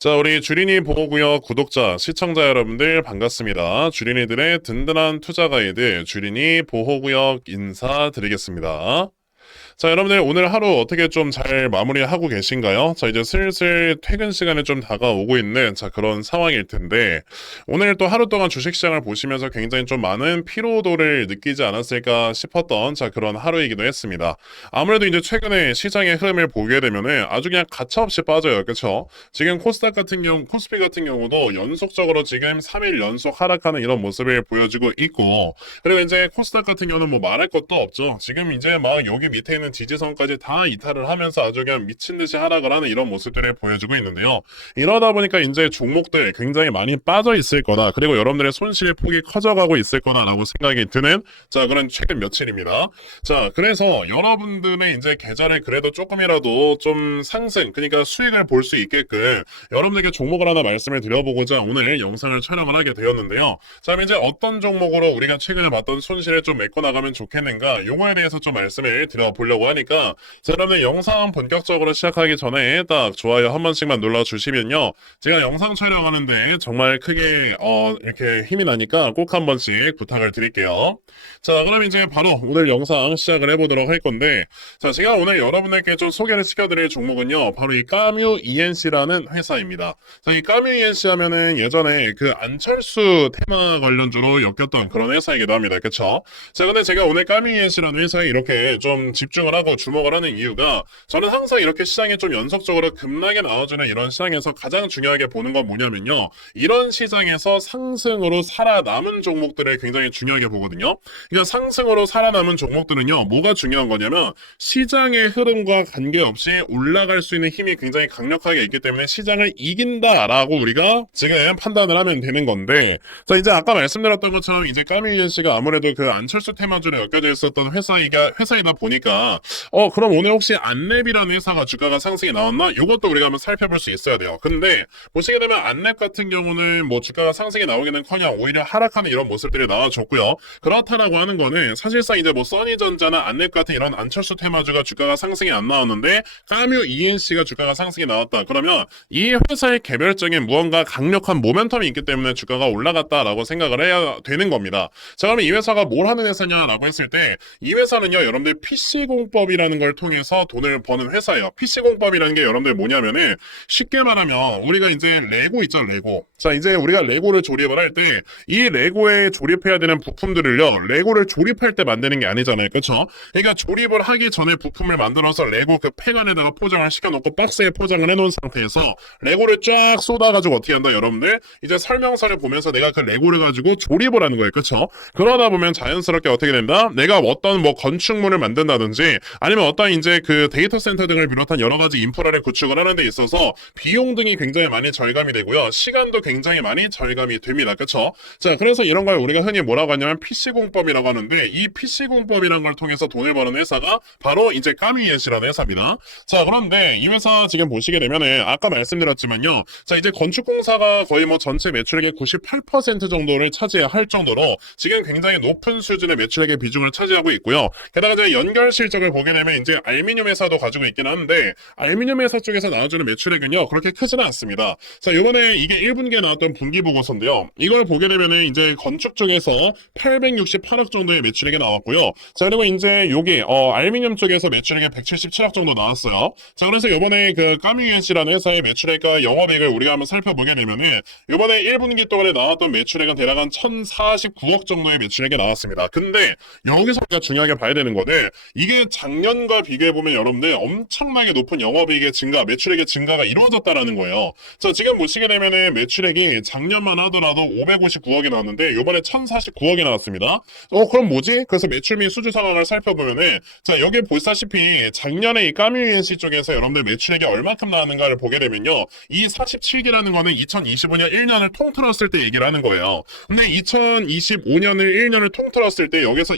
자, 우리 주린이 보호구역 구독자, 시청자 여러분들 반갑습니다. 주린이들의 든든한 투자 가이드, 주린이 보호구역 인사드리겠습니다. 자, 여러분들 오늘 하루 어떻게 좀 잘 마무리하고 계신가요? 자, 이제 슬슬 퇴근 시간에 좀 다가오고 있는 그런 상황일 텐데 오늘 또 하루 동안 주식시장을 보시면서 굉장히 좀 많은 피로도를 느끼지 않았을까 싶었던 그런 하루이기도 했습니다. 아무래도 이제 최근에 시장의 흐름을 보게 되면은 아주 그냥 가차없이 빠져요. 그렇죠? 지금 코스닥 같은 경우, 코스피 같은 경우도 연속적으로 지금 3일 연속 하락하는 이런 모습을 보여주고 있고, 그리고 이제 코스닥 같은 경우는 뭐 말할 것도 없죠. 지금 이제 막 여기 밑에 있는 지지선까지 다 이탈을 하면서 아주 그냥 미친 듯이 하락을 하는 이런 모습들을 보여주고 있는데요. 이러다 보니까 이제 종목들 굉장히 많이 빠져 있을 거다. 그리고 여러분들의 손실 폭이 커져가고 있을 거다라고 생각이 드는 그런 최근 며칠입니다. 자, 그래서 여러분들의 이제 계좌를 그래도 조금이라도 좀 상승, 그러니까 수익을 볼 수 있게끔 여러분들께 종목을 하나 말씀을 드려보고자 오늘 영상을 촬영을 하게 되었는데요. 자, 그럼 이제 어떤 종목으로 우리가 최근에 봤던 손실을 좀 메꿔 나가면 좋겠는가, 요거에 대해서 좀 말씀을 드려보려고 하니까, 자, 여러분들 영상 본격적으로 시작하기 전에 딱 좋아요 한 번씩만 눌러주시면요, 제가 영상 촬영하는데 정말 크게 이렇게 힘이 나니까 꼭 한 번씩 부탁을 드릴게요. 자, 그럼 이제 바로 오늘 영상 시작을 해보도록 할 건데, 자, 제가 오늘 여러분들께 좀 소개를 시켜드릴 종목은요, 바로 이 까뮤 ENC라는 회사입니다. 자, 이 까뮤 ENC 하면은 예전에 그 안철수 테마 관련주로 엮였던 그런 회사이기도 합니다. 그쵸? 자, 근데 제가 오늘 까뮤 ENC라는 회사에 이렇게 좀 집중을 하고 주목을 하는 이유가, 저는 항상 이렇게 시장에 좀 연속적으로 급락이 나와주는 이런 시장에서 가장 중요하게 보는 건 뭐냐면요, 이런 시장에서 상승으로 살아남은 종목들을 굉장히 중요하게 보거든요. 그러니까 상승으로 살아남은 종목들은요, 뭐가 중요한 거냐면 시장의 흐름과 관계없이 올라갈 수 있는 힘이 굉장히 강력하게 있기 때문에 시장을 이긴다라고 우리가 지금 판단을 하면 되는 건데, 자, 이제 아까 말씀드렸던 것처럼 이제 까미윤 씨가 아무래도 그 안철수 테마주에 엮여져 있었던 회사이다 보니까 그럼 오늘 혹시 안랩이라는 회사가 주가가 상승이 나왔나? 이것도 우리가 한번 살펴볼 수 있어야 돼요. 근데 보시게 되면 안랩 같은 경우는 뭐 주가가 상승이 나오기는커녕 오히려 하락하는 이런 모습들이 나와줬고요. 그렇다라고 하는 거는 사실상 이제 뭐 써니전자나 안랩 같은 이런 안철수 테마주가 주가가 상승이 안 나왔는데 까뮤 ENC가 주가가 상승이 나왔다. 그러면 이 회사의 개별적인 무언가 강력한 모멘텀이 있기 때문에 주가가 올라갔다라고 생각을 해야 되는 겁니다. 자, 그러면 이 회사가 뭘 하는 회사냐라고 했을 때, 이 회사는요, 여러분들 PC공법이라는 걸 통해서 돈을 버는 회사예요. PC공법이라는 게 여러분들 뭐냐면은, 쉽게 말하면 우리가 이제 레고 있죠, 레고. 자, 이제 우리가 레고를 조립을 할 때 이 레고에 조립해야 되는 부품들을요, 레고를 조립할 때 만드는 게 아니잖아요. 그렇죠? 그러니까 조립을 하기 전에 부품을 만들어서 레고 그 팩 안에다가 포장을 시켜놓고 박스에 포장을 해놓은 상태에서 레고를 쫙 쏟아가지고 어떻게 한다, 여러분들? 이제 설명서를 보면서 내가 그 레고를 가지고 조립을 하는 거예요. 그렇죠? 그러다 보면 자연스럽게 어떻게 된다? 내가 어떤 뭐 건축물을 만든다든지 아니면 어떤 이제 그 데이터 센터 등을 비롯한 여러 가지 인프라를 구축을 하는 데 있어서 비용 등이 굉장히 많이 절감이 되고요. 시간도 굉장히 많이 절감이 됩니다. 그렇죠? 자, 그래서 이런 걸 우리가 흔히 뭐라고 하냐면 PC공법이라고 하는데, 이 PC공법이라는 걸 통해서 돈을 버는 회사가 바로 이제 까미엔시라는 회사입니다. 자, 그런데 이 회사 지금 보시게 되면은 아까 말씀드렸지만요, 자, 이제 건축공사가 거의 뭐 전체 매출액의 98% 정도를 차지할 정도로 지금 굉장히 높은 수준의 매출액의 비중을 차지하고 있고요. 게다가 이제 연결 실적을 보게 되면 이제 알미늄 회사도 가지고 있긴 한데, 알미늄 회사 쪽에서 나와주는 매출액은요, 그렇게 크지는 않습니다. 자, 요번에 이게 1분기에 나왔던 분기 보고서인데요, 이걸 보게 되면은 이제 건축 쪽에서 868억 정도의 매출액이 나왔고요. 자, 그리고 이제 여기 알미늄 쪽에서 매출액이 177억 정도 나왔어요. 자, 그래서 요번에 그 까뮤엔시라는 회사의 매출액과 영업이익을 우리가 한번 살펴보게 되면은 요번에 1분기 동안에 나왔던 매출액은 대략 한 1049억 정도의 매출액이 나왔습니다. 근데 여기서 우리가 중요하게 봐야 되는 거는, 이게 작년과 비교해보면 여러분들 엄청나게 높은 영업이익의 증가, 매출액의 증가가 이루어졌다라는 거예요. 자, 지금 보시게 되면은 매출액이 작년만 하더라도 559억이 나왔는데 요번에 1049억이 나왔습니다. 그럼 뭐지? 그래서 매출 및 수주 상황을 살펴보면은, 자, 여기 보시다시피 작년에 이 까뮤엔시 쪽에서 여러분들 매출액이 얼마큼 나왔는가를 보게 되면요, 이 47기라는 거는 2025년 1년을 통틀었을 때 얘기를 하는 거예요. 근데 2025년을 1년을 통틀었을 때 여기서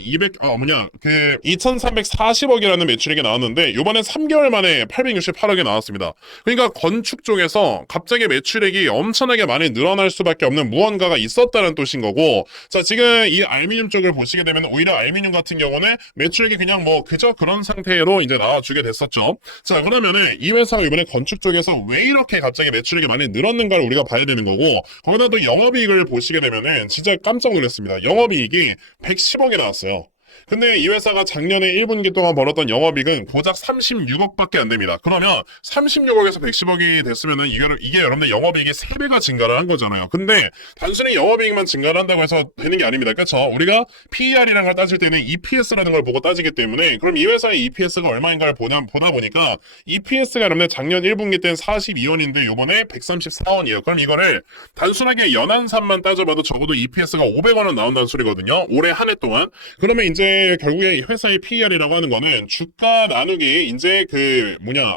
2340 80억이라는 매출액이 나왔는데 요번에 3개월 만에 868억이 나왔습니다. 그러니까 건축 쪽에서 갑자기 매출액이 엄청나게 많이 늘어날 수밖에 없는 무언가가 있었다는 뜻인 거고, 자 지금 이 알루미늄 쪽을 보시게 되면 오히려 알루미늄 같은 경우는 매출액이 그냥 뭐 그저 그런 상태로 이제 나와주게 됐었죠. 자 그러면은 이 회사가 이번에 건축 쪽에서 왜 이렇게 갑자기 매출액이 많이 늘었는가를 우리가 봐야 되는 거고, 거기다 또 영업이익을 보시게 되면은 진짜 깜짝 놀랐습니다. 영업이익이 110억이 나왔어요. 근데 이 회사가 작년에 1분기 동안 벌었던 영업이익은 고작 36억밖에 안 됩니다. 그러면 36억에서 110억이 됐으면은 이게 여러분들 영업이익이 3배가 증가를 한 거잖아요. 근데 단순히 영업이익만 증가를 한다고 해서 되는 게 아닙니다. 그렇죠? 우리가 PER이라는 걸 따질 때는 EPS라는 걸 보고 따지기 때문에, 그럼 이 회사의 EPS가 얼마인가를 보다 보니까 EPS가 여러분들 작년 1분기 때는 42원인데 요번에 134원이에요. 그럼 이거를 단순하게 연한산만 따져봐도 적어도 EPS가 500원은 나온다는 소리거든요. 올해 한 해 동안. 그러면 이제 결국에 회사의 PER이라고 하는 거는 주가 나누기 이제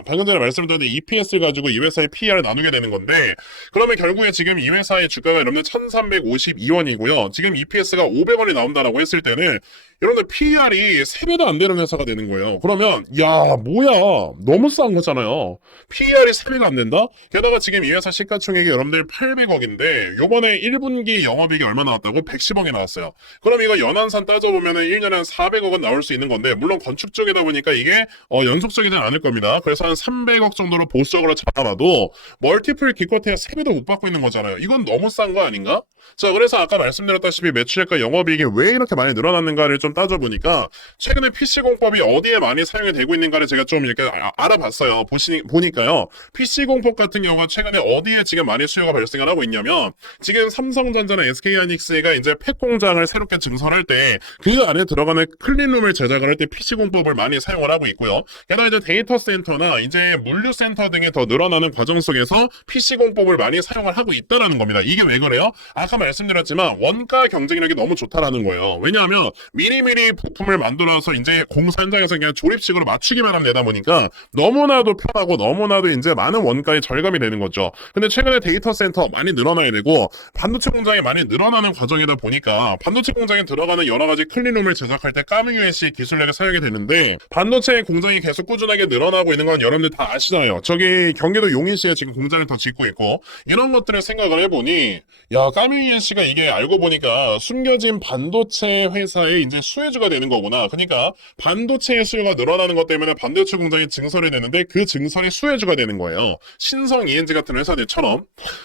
방금 전에 말씀드렸던 EPS를 가지고 이 회사의 PER을 나누게 되는 건데, 그러면 결국에 지금 이 회사의 주가가 여러분들 1352원이고요. 지금 EPS가 500원이 나온다라고 했을 때는 여러분들 PER이 3배도 안 되는 회사가 되는 거예요. 그러면 야 뭐야 너무 싼 거잖아요. PER이 3배가 안 된다? 게다가 지금 이 회사 시가총액이 여러분들 800억인데 요번에 1분기 영업이익이 얼마 나왔다고? 110억이 나왔어요. 그럼 이거 연한산 따져보면은 1년에 한 400억은 나올 수 있는 건데, 물론 건축 쪽이다 보니까 이게 연속적이진 않을 겁니다. 그래서 한 300억 정도로 보수적으로 잡아놔도 멀티플 기껏해야 3배도 못 받고 있는 거잖아요. 이건 너무 싼 거 아닌가? 자 그래서 아까 말씀드렸다시피 매출액과 영업이익이 왜 이렇게 많이 늘어났는가를 좀 따져보니까 최근에 PC공법이 어디에 많이 사용이 되고 있는가를 제가 좀 이렇게 알아봤어요. 보니까요. PC공법 같은 경우가 최근에 어디에 지금 많이 수요가 발생을 하고 있냐면, 지금 삼성전자나 SK하이닉스가 이제 팩 공장을 새롭게 증설할 때 그 안에 들어가는 클린룸을 제작을 할 때 PC공법을 많이 사용을 하고 있고요. 게다가 이제 데이터 센터나 이제 물류 센터 등이 더 늘어나는 과정 속에서 PC공법을 많이 사용을 하고 있다라는 겁니다. 이게 왜 그래요? 아까 말씀드렸지만 원가 경쟁력이 너무 좋다라는 거예요. 왜냐하면 미리미리 부품을 만들어서 이제 공사 현장에서 그냥 조립식으로 맞추기만 하면 되다 보니까 너무나도 편하고 너무나도 이제 많은 원가에 절감이 되는 거죠. 근데 최근에 데이터 센터 많이 늘어나야 되고 반도체 공장이 많이 늘어나는 과정이다 보니까 반도체 공장에 들어가는 여러 가지 클린룸을 제작할 때 까뮤USC 기술력을 사용이 되는데, 반도체 공장이 계속 꾸준하게 늘어나고 있는 건 여러분들 다 아시잖아요. 저기 경기도 용인시에 지금 공장을 더 짓고 있고, 이런 것들을 생각을 해보니 야 까뮤USC가 이게 알고 보니까 숨겨진 반도체 회사의 이제 수혜주가 되는 거구나. 그러니까 반도체의 수요가 늘어나는 것 때문에 반도체 공장이 증설이 되는데 그 증설이 수혜주가 되는 거예요. 신성 ENG 같은 회사들처럼.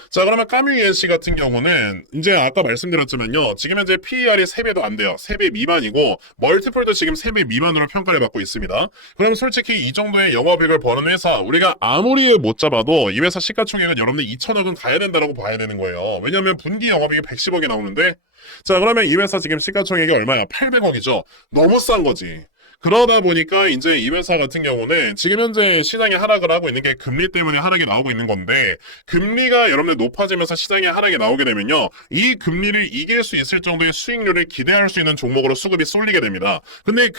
자 그러면 까뮤USC 같은 경우는 이제 아까 말씀드렸지만요, 지금 현재 PER이 3배도 안 돼요. 3배 미만이고 멀티플도 지금 3배 미만으로 평가를 받고 있습니다. 그럼 솔직히 이 정도의 영업이익을 버는 회사 우리가 아무리 못 잡아도 이 회사 시가총액은 여러분들 2천억은 가야 된다고 봐야 되는 거예요. 왜냐면 분기 영업이익이 110억이 나오는데, 자 그러면 이 회사 지금 시가총액이 얼마야? 800억이죠. 너무 싼 거지. 그러다 보니까 이제 이 회사 같은 경우는 지금 현재 시장이 하락을 하고 있는 게 금리 때문에 하락이 나오고 있는 건데, 금리가 여러분들 높아지면서 시장에 하락이 나오게 되면요, 이 금리를 이길 수 있을 정도의 수익률을 기대할 수 있는 종목으로 수급이 쏠리게 됩니다. 근데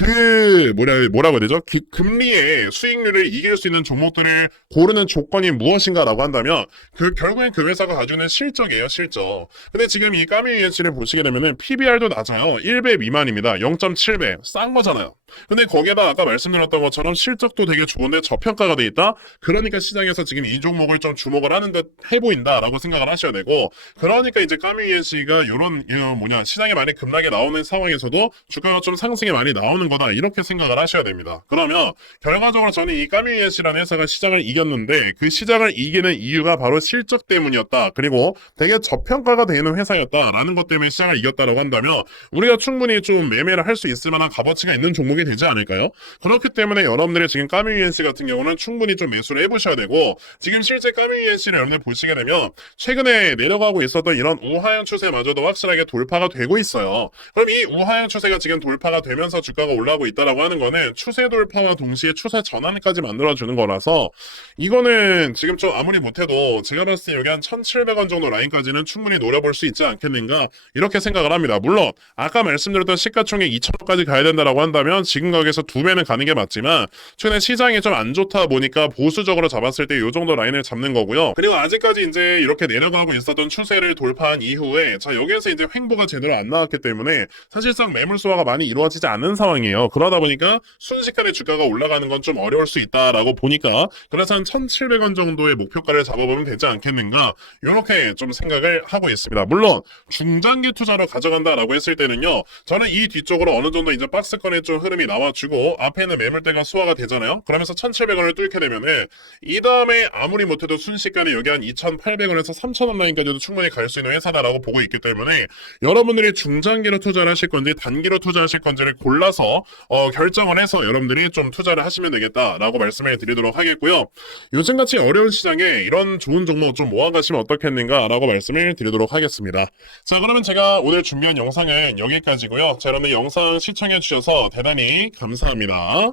뭐라고 해야 되죠? 금리의 수익률을 이길 수 있는 종목들을 고르는 조건이 무엇인가라고 한다면 결국엔 그 회사가 가지고 있는 실적이에요, 실적. 근데 지금 이 까뮤USC를 보시게 되면은 PBR도 낮아요. 1배 미만입니다. 0.7배. 싼 거잖아요. 근데 거기에다 아까 말씀드렸던 것처럼 실적도 되게 좋은데 저평가가 돼 있다? 그러니까 시장에서 지금 이 종목을 좀 주목을 하는 듯 해보인다라고 생각을 하셔야 되고, 그러니까 이제 까뮤USC가 이런 시장에 많이 급락이 나오는 상황에서도 주가가 좀 상승이 많이 나오는 거다, 이렇게 생각을 하셔야 됩니다. 그러면 결과적으로 저는 이 까뮤USC라는 회사가 시장을 이겼는데 그 시장을 이기는 이유가 바로 실적 때문이었다, 그리고 되게 저평가가 되는 회사였다라는 것 때문에 시장을 이겼다라고 한다면 우리가 충분히 좀 매매를 할 수 있을 만한 값어치가 있는 종목이 되지 않을까요? 그렇기 때문에 여러분들이 지금 까뮤USC 같은 경우는 충분히 좀 매수를 해보셔야 되고, 지금 실제 까뮤USC를 여러분들 보시게 되면 최근에 내려가고 있었던 이런 우하향 추세마저도 확실하게 돌파가 되고 있어요. 그럼 이 우하향 추세가 지금 돌파가 되면서 주가가 올라오고 있다라고 하는 거는 추세 돌파와 동시에 추세 전환까지 만들어주는 거라서, 이거는 지금 좀 아무리 못해도 제가 봤을 때 여기 한 1,700원 정도 라인까지는 충분히 노려볼 수 있지 않겠는가, 이렇게 생각을 합니다. 물론 아까 말씀드렸던 시가총액 2천억까지 가야 된다라고 한다면 지금 가격에서 2배는 가는 게 맞지만 최근에 시장이 좀 안 좋다 보니까 보수적으로 잡았을 때 이 정도 라인을 잡는 거고요. 그리고 아직까지 이제 이렇게 내려가고 있었던 추세를 돌파한 이후에 자 여기에서 이제 횡보가 제대로 안 나왔기 때문에 사실상 매물 소화가 많이 이루어지지 않은 상황이에요. 그러다 보니까 순식간에 주가가 올라가는 건 좀 어려울 수 있다라고 보니까 그래서 한 1,700원 정도의 목표가를 잡아보면 되지 않겠는가 이렇게 좀 생각을 하고 있습니다. 물론 중장기 투자로 가져간다라고 했을 때는요. 저는 이 뒤쪽으로 어느 정도 이제 박스권의 좀 흐름이 나와주고 앞에는 매물대가 소화가 되잖아요. 그러면서 1,700원을 뚫게 되면은 이 다음에 아무리 못해도 순식간에 여기 한 2,800원에서 3,000원 라인까지도 충분히 갈 수 있는 회사다라고 보고 있기 때문에 여러분들이 중장기로 투자를 하실 건지 단기로 투자하실 건지를 골라서 결정을 해서 여러분들이 좀 투자를 하시면 되겠다라고 말씀을 드리도록 하겠고요. 요즘같이 어려운 시장에 이런 좋은 종목 좀 모아가시면 어떻겠는가라고 말씀을 드리도록 하겠습니다. 자 그러면 제가 오늘 준비한 영상은 여기까지고요. 자 여러분들 영상 시청해 주셔서 대단히 감사합니다.